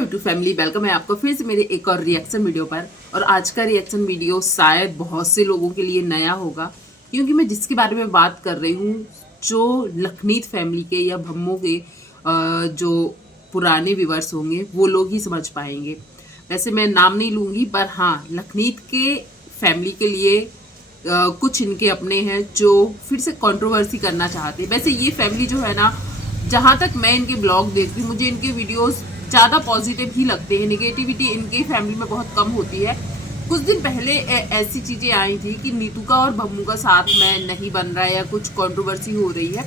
YouTube family, welcome है आपका फिर से मेरे एक और रिएक्शन वीडियो पर। और आज का रिएक्शन वीडियो शायद बहुत से लोगों के लिए नया होगा, क्योंकि मैं जिसके बारे में बात कर रही हूँ, जो लखनीत फैमिली के या भम्मों के जो पुराने व्यूअर्स होंगे वो लोग ही समझ पाएंगे। वैसे मैं नाम नहीं लूँगी, पर हाँ, लखनीत के फैमिली के लिए कुछ इनके अपने हैं जो फिर से कंट्रोवर्सी करना चाहते हैं। वैसे ये फैमिली जो है ना, जहाँ तक मैं इनके ब्लॉग देखती हूँ, मुझे इनके वीडियोस ज़्यादा पॉजिटिव ही लगते हैं। नेगेटिविटी इनके फैमिली में बहुत कम होती है। कुछ दिन पहले ऐसी चीज़ें आई थी कि नीतू का और भम्मू का साथ में नहीं बन रहा है या कुछ कंट्रोवर्सी हो रही है,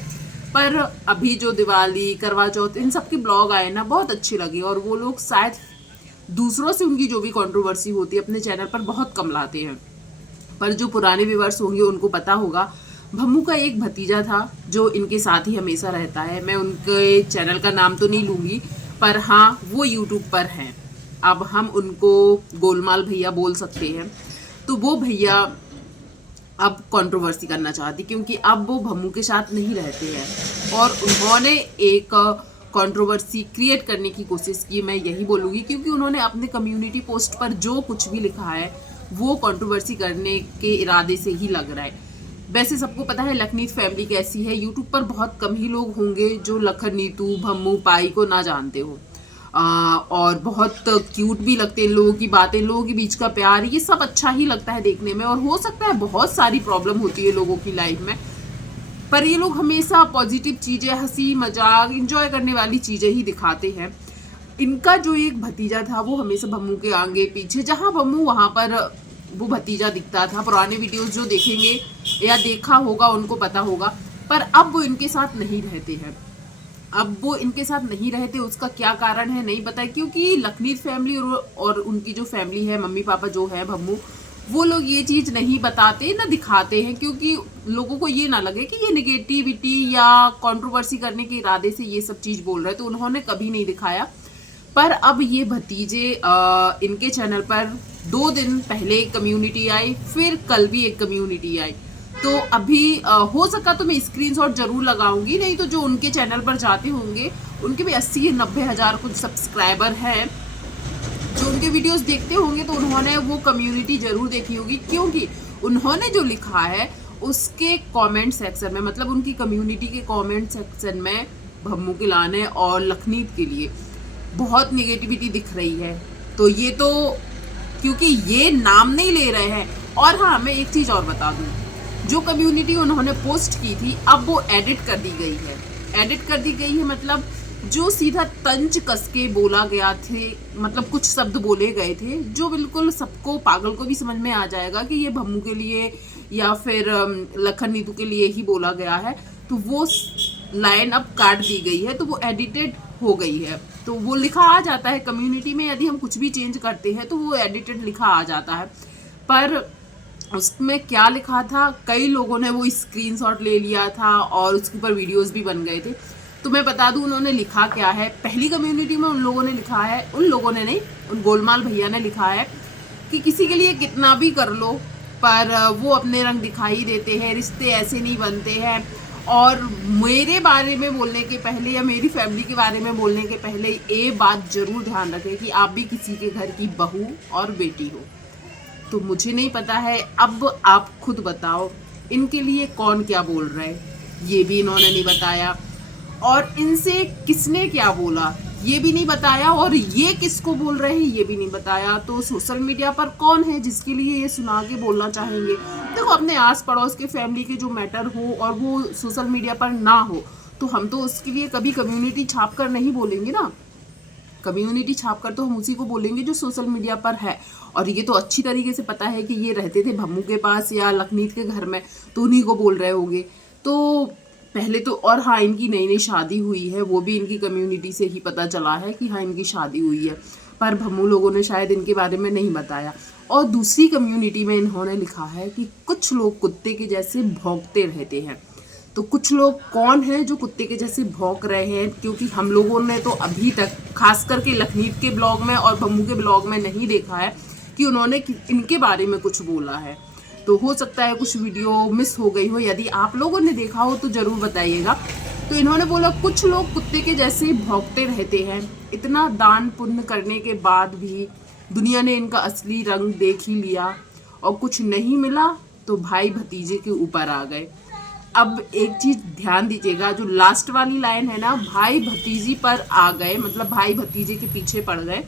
पर अभी जो दिवाली, करवा चौथ, इन सब के ब्लॉग आए ना, बहुत अच्छे लगे। और वो लोग शायद दूसरों से उनकी जो भी कंट्रोवर्सी होती है अपने चैनल पर बहुत कम लाते हैं। पर जो पुराने व्यूअर्स होंगे उनको पता होगा, भम्मू का एक भतीजा था जो इनके साथ ही हमेशा रहता है। मैं उनके चैनल का नाम तो नहीं लूँगी, पर हाँ, वो यूट्यूब पर हैं। अब हम उनको गोलमाल भैया बोल सकते हैं। तो वो भैया अब कंट्रोवर्सी करना चाहती, क्योंकि अब वो भम्मू के साथ नहीं रहते हैं और उन्होंने एक कंट्रोवर्सी क्रिएट करने की कोशिश की, मैं यही बोलूँगी, क्योंकि उन्होंने अपने कम्युनिटी पोस्ट पर जो कुछ भी लिखा है वो कंट्रोवर्सी करने के इरादे से ही लग रहा है। वैसे सबको पता है लखनीत फैमिली कैसी है। यूट्यूब पर बहुत कम ही लोग होंगे जो लखन, नीतू, भम्मू, पाई को ना जानते हो। और बहुत क्यूट भी लगते हैं लोगों की बातें, लोगों के बीच का प्यार, ये सब अच्छा ही लगता है देखने में। और हो सकता है बहुत सारी प्रॉब्लम होती है लोगों की लाइफ में, पर ये लोग हमेशा पॉजिटिव चीज़ें, हंसी मजाक, इंजॉय करने वाली चीज़ें ही दिखाते हैं। इनका जो एक भतीजा था वो हमेशा भम्मू के आगे पीछे, जहाँ भम्मू वहाँ पर वो भतीजा दिखता था। पुराने वीडियोस जो देखेंगे या देखा होगा उनको पता होगा। पर अब वो इनके साथ नहीं रहते हैं। अब वो इनके साथ नहीं रहते, उसका क्या कारण है नहीं पता है, क्योंकि लखनीत फैमिली और उनकी जो फैमिली है, मम्मी पापा जो है भम्मू, वो लोग ये चीज़ नहीं बताते ना दिखाते हैं, क्योंकि लोगों को ये ना लगे कि ये निगेटिविटी या कंट्रोवर्सी करने के इरादे से ये सब चीज़ बोल रहे हैं। तो उन्होंने कभी नहीं दिखाया। पर अब ये भतीजे इनके चैनल पर 2 दिन पहले एक कम्युनिटी आई, फिर कल भी एक कम्युनिटी आई। तो अभी हो सका तो मैं स्क्रीनशॉट जरूर लगाऊंगी, नहीं तो जो उनके चैनल पर जाते होंगे उनके भी 80-90 हज़ार कुछ सब्सक्राइबर हैं, जो उनके वीडियोस देखते होंगे, तो उन्होंने वो कम्युनिटी जरूर देखी होगी, क्योंकि उन्होंने जो लिखा है उसके कमेंट सेक्शन में, मतलब उनकी कम्युनिटी के कमेंट सेक्शन में भम्मू के लाने और लखनीत के लिए बहुत नेगेटिविटी दिख रही है। तो ये तो क्योंकि ये नाम नहीं ले रहे हैं। और हाँ, मैं एक चीज़ और बता दूँ, जो कम्युनिटी उन्होंने पोस्ट की थी अब वो एडिट कर दी गई है। एडिट कर दी गई है मतलब जो सीधा तंज कस के बोला गया थे, मतलब कुछ शब्द बोले गए थे जो बिल्कुल सबको, पागल को भी समझ में आ जाएगा कि ये भम्मू के लिए या फिर लखन, नीतू के लिए ही बोला गया है। तो वो लाइन अब काट दी गई है, तो वो एडिटेड हो गई है। तो वो लिखा आ जाता है कम्युनिटी में, यदि हम कुछ भी चेंज करते हैं तो वो एडिटेड लिखा आ जाता है। पर उसमें क्या लिखा था, कई लोगों ने वो स्क्रीनशॉट ले लिया था और उसके ऊपर वीडियोस भी बन गए थे। तो मैं बता दूं उन्होंने लिखा क्या है। पहली कम्युनिटी में उन लोगों ने लिखा है, उन लोगों ने नहीं, उन गोलमाल भैया ने लिखा है कि किसी के लिए कितना भी कर लो पर वो अपने रंग दिखाई देते हैं, रिश्ते ऐसे नहीं बनते हैं। और मेरे बारे में बोलने के पहले या मेरी फैमिली के बारे में बोलने के पहले ये बात जरूर ध्यान रखें कि आप भी किसी के घर की बहू और बेटी हो। तो मुझे नहीं पता है, अब आप खुद बताओ इनके लिए कौन क्या बोल रहा है, ये भी इन्होंने नहीं बताया। और इनसे किसने क्या बोला ये भी नहीं बताया, और ये किसको बोल रहे हैं ये भी नहीं बताया। तो सोशल मीडिया पर कौन है जिसके लिए ये सुना के बोलना चाहेंगे। देखो, अपने आस पड़ोस के फैमिली के जो मैटर हो और वो सोशल मीडिया पर ना हो, तो हम तो उसके लिए कभी कम्युनिटी छाप कर नहीं बोलेंगे ना। कम्युनिटी छाप कर तो हम उसी को बोलेंगे जो सोशल मीडिया पर है। और ये तो अच्छी तरीके से पता है कि ये रहते थे भम्मू के पास या लखनीत के घर में, तो उन्हीं को बोल रहे होंगे। तो पहले तो, और हाँ, इनकी नई नई शादी हुई है, वो भी इनकी कम्युनिटी से ही पता चला है कि हाँ इनकी शादी हुई है, पर भम्मू लोगों ने शायद इनके बारे में नहीं बताया। और दूसरी कम्युनिटी में इन्होंने लिखा है कि कुछ लोग कुत्ते के जैसे भौंकते रहते हैं। तो कुछ लोग कौन हैं जो कुत्ते के जैसे भौंक रहे हैं, क्योंकि हम लोगों ने तो अभी तक खास करके लखनीत के ब्लॉग में और भम्मू के ब्लॉग में नहीं देखा है कि उन्होंने इनके बारे में कुछ बोला है। तो हो सकता है कुछ वीडियो मिस हो गई हो, यदि आप लोगों ने देखा हो तो ज़रूर बताइएगा। तो इन्होंने बोला कुछ लोग कुत्ते के जैसे भौंकते रहते हैं, इतना दान पुण्य करने के बाद भी दुनिया ने इनका असली रंग देख ही लिया और कुछ नहीं मिला तो भाई भतीजे के ऊपर आ गए। अब एक चीज ध्यान दीजिएगा, जो लास्ट वाली लाइन है ना, भाई भतीजी पर आ गए, मतलब भाई भतीजे के पीछे पड़ गए,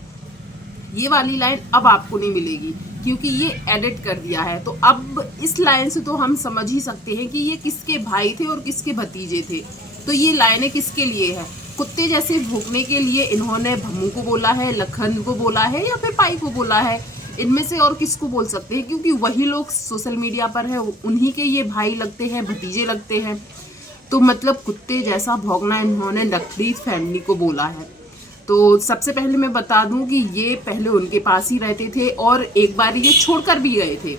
ये वाली लाइन अब आपको नहीं मिलेगी क्योंकि ये एडिट कर दिया है। तो अब इस लाइन से तो हम समझ ही सकते हैं कि ये किसके भाई थे और किसके भतीजे थे। तो ये लाइनें किसके लिए है? कुत्ते जैसे भौंकने के लिए इन्होंने भम्मू को बोला है, लखन को बोला है या फिर पाई को बोला है, इनमें से और किसको बोल सकते हैं? क्योंकि वही लोग सोशल मीडिया पर है, उन्हीं के ये भाई लगते हैं, भतीजे लगते हैं। तो मतलब कुत्ते जैसा भौंकना इन्होंने नकलीफ फैमिली को बोला है। तो सबसे पहले मैं बता दूं कि ये पहले उनके पास ही रहते थे और एक बार ये छोड़कर भी गए थे,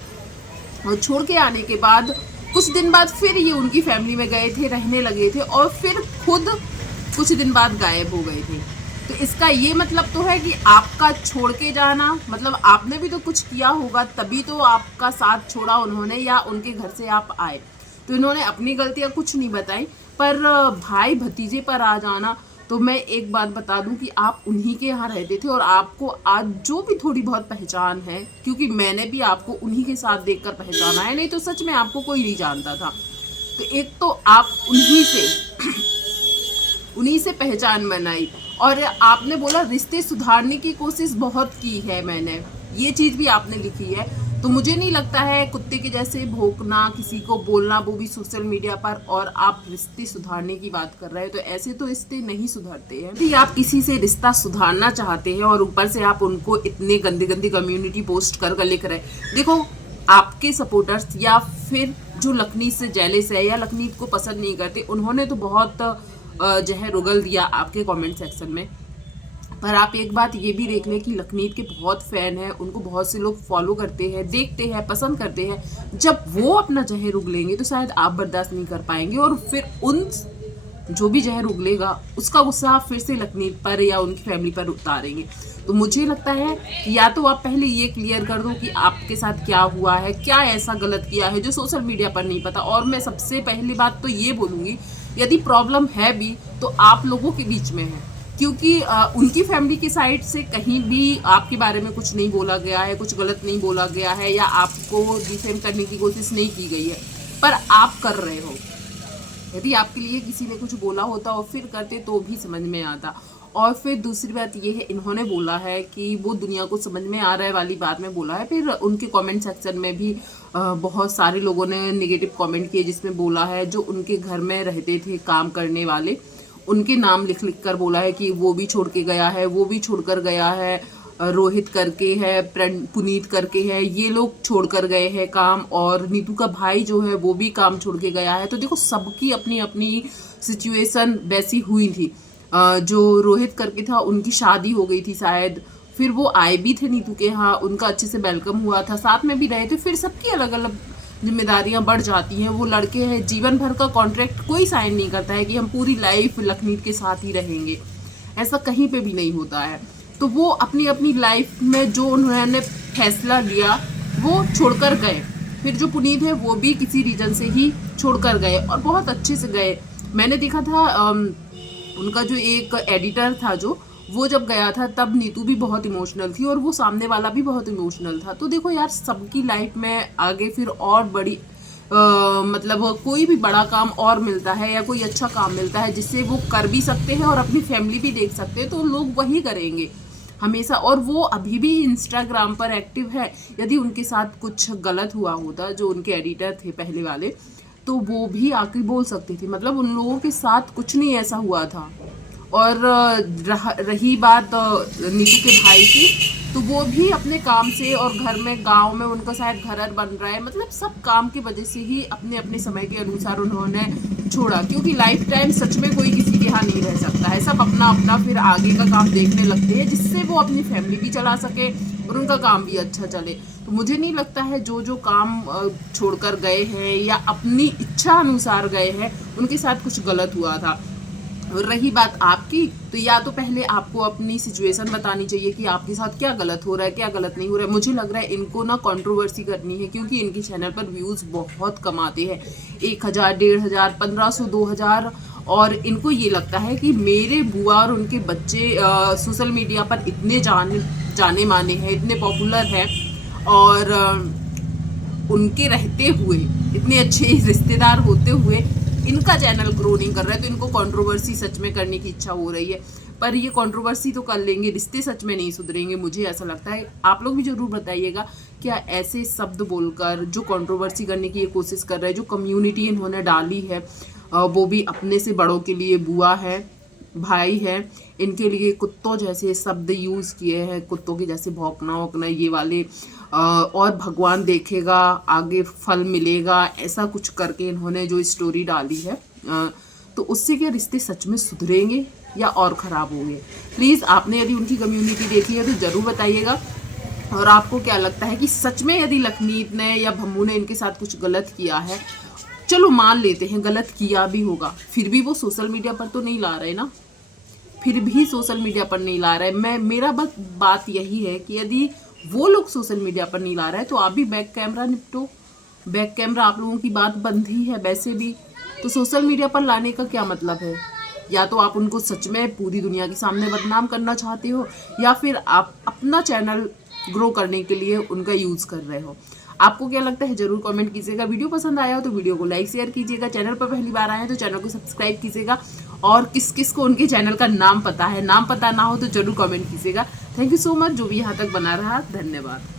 और छोड़ के आने के बाद कुछ दिन बाद फिर ये उनकी फैमिली में गए थे, रहने लगे थे और फिर खुद कुछ दिन बाद गायब हो गए थे। तो इसका ये मतलब तो है कि आपका छोड़ के जाना, मतलब आपने भी तो कुछ किया होगा तभी तो आपका साथ छोड़ा उन्होंने या उनके घर से आप आए। तो इन्होंने अपनी गलतियां कुछ नहीं बताई, पर भाई भतीजे पर आ जाना, तो मैं एक बात बता दूं कि आप उन्हीं के यहाँ रहते थे और आपको आज जो भी थोड़ी बहुत पहचान है, क्योंकि मैंने भी आपको उन्हीं के साथ देखकर पहचाना है, नहीं तो सच में आपको कोई नहीं जानता था। तो एक तो आप उन्हीं से पहचान बनाई और आपने बोला रिश्ते सुधारने की कोशिश बहुत की है मैंने, ये चीज़ भी आपने लिखी है। तो मुझे नहीं लगता है कुत्ते के जैसे भौंकना, किसी को बोलना, वो भी सोशल मीडिया पर, और आप रिश्ते सुधारने की बात कर रहे हैं, तो ऐसे तो रिश्ते नहीं सुधरते हैं। यदि आप किसी से रिश्ता सुधारना चाहते हैं और ऊपर से आप उनको इतने गंदी गंदी कम्युनिटी पोस्ट कर लिख रहे हैं, देखो आपके सपोर्टर्स या फिर जो लखनीत से जेलस है या लखनीत को पसंद नहीं करते, उन्होंने तो बहुत जहर उगल दिया आपके कमेंट सेक्शन में। पर आप एक बात ये भी देख लें कि लखनीत के बहुत फैन हैं, उनको बहुत से लोग फॉलो करते हैं, देखते हैं, पसंद करते हैं। जब वो अपना जहर उगलेंगे तो शायद आप बर्दाश्त नहीं कर पाएंगे और फिर उन जो भी जहर उगलेगा उसका गुस्सा आप फिर से लखनीत पर या उनकी फैमिली पर उतारेंगे। तो मुझे लगता है कि या तो आप पहले ये क्लियर कर दो कि आपके साथ क्या हुआ है, क्या ऐसा गलत किया है जो सोशल मीडिया पर नहीं पता। और मैं सबसे पहली बात तो ये बोलूँगी, यदि प्रॉब्लम है भी तो आप लोगों के बीच में है, क्योंकि उनकी फैमिली की साइड से कहीं भी आपके बारे में कुछ नहीं बोला गया है, कुछ गलत नहीं बोला गया है या आपको डिफेम करने की कोशिश नहीं की गई है, पर आप कर रहे हो। यदि आपके लिए किसी ने कुछ बोला होता और फिर करते तो भी समझ में आता। और फिर दूसरी बात ये है, इन्होंने बोला है कि वो दुनिया को समझ में आ रहा है वाली बात में बोला है। फिर उनके कमेंट सेक्शन में भी बहुत सारे लोगों ने नेगेटिव कमेंट किए, जिसमें बोला है जो उनके घर में रहते थे काम करने वाले, उनके नाम लिख लिख कर बोला है कि वो भी छोड़ के गया है, वो भी छोड़ कर गया है, रोहित करके है, पुनीत करके है, ये लोग छोड़ कर गए हैं काम, और नीतू का भाई जो है वो भी काम छोड़ के गया है। तो देखो सबकी अपनी अपनी सिचुएशन वैसी हुई थी। जो रोहित करके था उनकी शादी हो गई थी शायद, फिर वो आए भी थे नीतू के यहाँ, उनका अच्छे से वेलकम हुआ था, साथ में भी रहे थे। फिर सबकी अलग अलग जिम्मेदारियां बढ़ जाती हैं। वो लड़के हैं, जीवन भर का कॉन्ट्रैक्ट कोई साइन नहीं करता है कि हम पूरी लाइफ लखनीत के साथ ही रहेंगे, ऐसा कहीं पे भी नहीं होता है। तो वो अपनी अपनी लाइफ में जो उन्होंने फैसला लिया वो छोड़कर गए। फिर जो पुनीत है वो भी किसी रीजन से ही छोड़कर गए और बहुत अच्छे से गए। मैंने देखा था उनका जो एक एडिटर था जो, वो जब गया था तब नीतू भी बहुत इमोशनल थी और वो सामने वाला भी बहुत इमोशनल था। तो देखो यार, सबकी लाइफ में आगे फिर और बड़ी मतलब कोई भी बड़ा काम और मिलता है या कोई अच्छा काम मिलता है जिससे वो कर भी सकते हैं और अपनी फैमिली भी देख सकते हैं, तो लोग वही करेंगे हमेशा। और वो अभी भी इंस्टाग्राम पर एक्टिव है। यदि उनके साथ कुछ गलत हुआ होता, जो उनके एडिटर थे पहले वाले, तो वो भी आके बोल सकते थे। मतलब उन लोगों के साथ कुछ नहीं ऐसा हुआ था। और रही बात नीतू के भाई की, तो वो भी अपने काम से और घर में गांव में उनका शायद घर बन रहा है, मतलब सब काम की वजह से ही अपने अपने समय के अनुसार उन्होंने छोड़ा। क्योंकि लाइफ टाइम सच में कोई किसी के यहाँ नहीं रह सकता है, सब अपना अपना फिर आगे का काम देखने लगते हैं जिससे वो अपनी फैमिली भी चला सके और उनका काम भी अच्छा चले। तो मुझे नहीं लगता है जो काम छोड़कर गए हैं या अपनी इच्छा अनुसार गए हैं उनके साथ कुछ गलत हुआ था। और रही बात आपकी, तो या तो पहले आपको अपनी सिचुएशन बतानी चाहिए कि आपके साथ क्या गलत हो रहा है, क्या गलत नहीं हो रहा है। मुझे लग रहा है इनको ना कंट्रोवर्सी करनी है, क्योंकि इनके चैनल पर व्यूज़ बहुत कम आते हैं, 1000, 1500, 2000, और इनको ये लगता है कि मेरे बुआ और उनके बच्चे सोशल मीडिया पर इतने जाने माने हैं, इतने पॉपुलर हैं और उनके रहते हुए, इतने अच्छे रिश्तेदार होते हुए इनका चैनल ग्रो नहीं कर रहा है, तो इनको कंट्रोवर्सी सच में करने की इच्छा हो रही है। पर ये कंट्रोवर्सी तो कर लेंगे, रिश्ते सच में नहीं सुधरेंगे, मुझे ऐसा लगता है। आप लोग भी जरूर बताइएगा, क्या ऐसे शब्द बोलकर जो कंट्रोवर्सी करने की ये कोशिश कर रहे हैं, जो कम्युनिटी इन्होंने डाली है, वो भी अपने से बड़ों के लिए बुआ है, भाई है, इनके लिए कुत्तों जैसे शब्द यूज़ किए हैं, कुत्तों के जैसे भौंकना वोंकना ये वाले, और भगवान देखेगा आगे फल मिलेगा, ऐसा कुछ करके इन्होंने जो स्टोरी डाली है, तो उससे क्या रिश्ते सच में सुधरेंगे या और ख़राब होंगे? प्लीज़ आपने यदि उनकी कम्युनिटी देखी है तो ज़रूर बताइएगा। और आपको क्या लगता है कि सच में यदि लखनीत ने या भम्मू ने इनके साथ कुछ गलत किया है, चलो मान लेते हैं गलत किया भी होगा, फिर भी वो सोशल मीडिया पर तो नहीं ला रहे ना, फिर भी सोशल मीडिया पर नहीं ला रहे। मेरा बस बात यही है कि यदि वो लोग सोशल मीडिया पर नहीं ला रहे हैं तो आप भी बैक कैमरा निपटो। बैक कैमरा आप लोगों की बात बंधी है वैसे भी, तो सोशल मीडिया पर लाने का क्या मतलब है? या तो आप उनको सच में पूरी दुनिया के सामने बदनाम करना चाहते हो, या फिर आप अपना चैनल ग्रो करने के लिए उनका यूज़ कर रहे हो। आपको क्या लगता है जरूर कमेंट कीजिएगा। वीडियो पसंद आया हो तो वीडियो को लाइक शेयर कीजिएगा। चैनल पर पहली बार आए हैं तो चैनल को सब्सक्राइब कीजिएगा। और किस किस को उनके चैनल का नाम पता है, नाम पता ना हो तो जरूर कमेंट कीजिएगा। थैंक यू सो मच जो भी यहाँ तक बना रहा। धन्यवाद।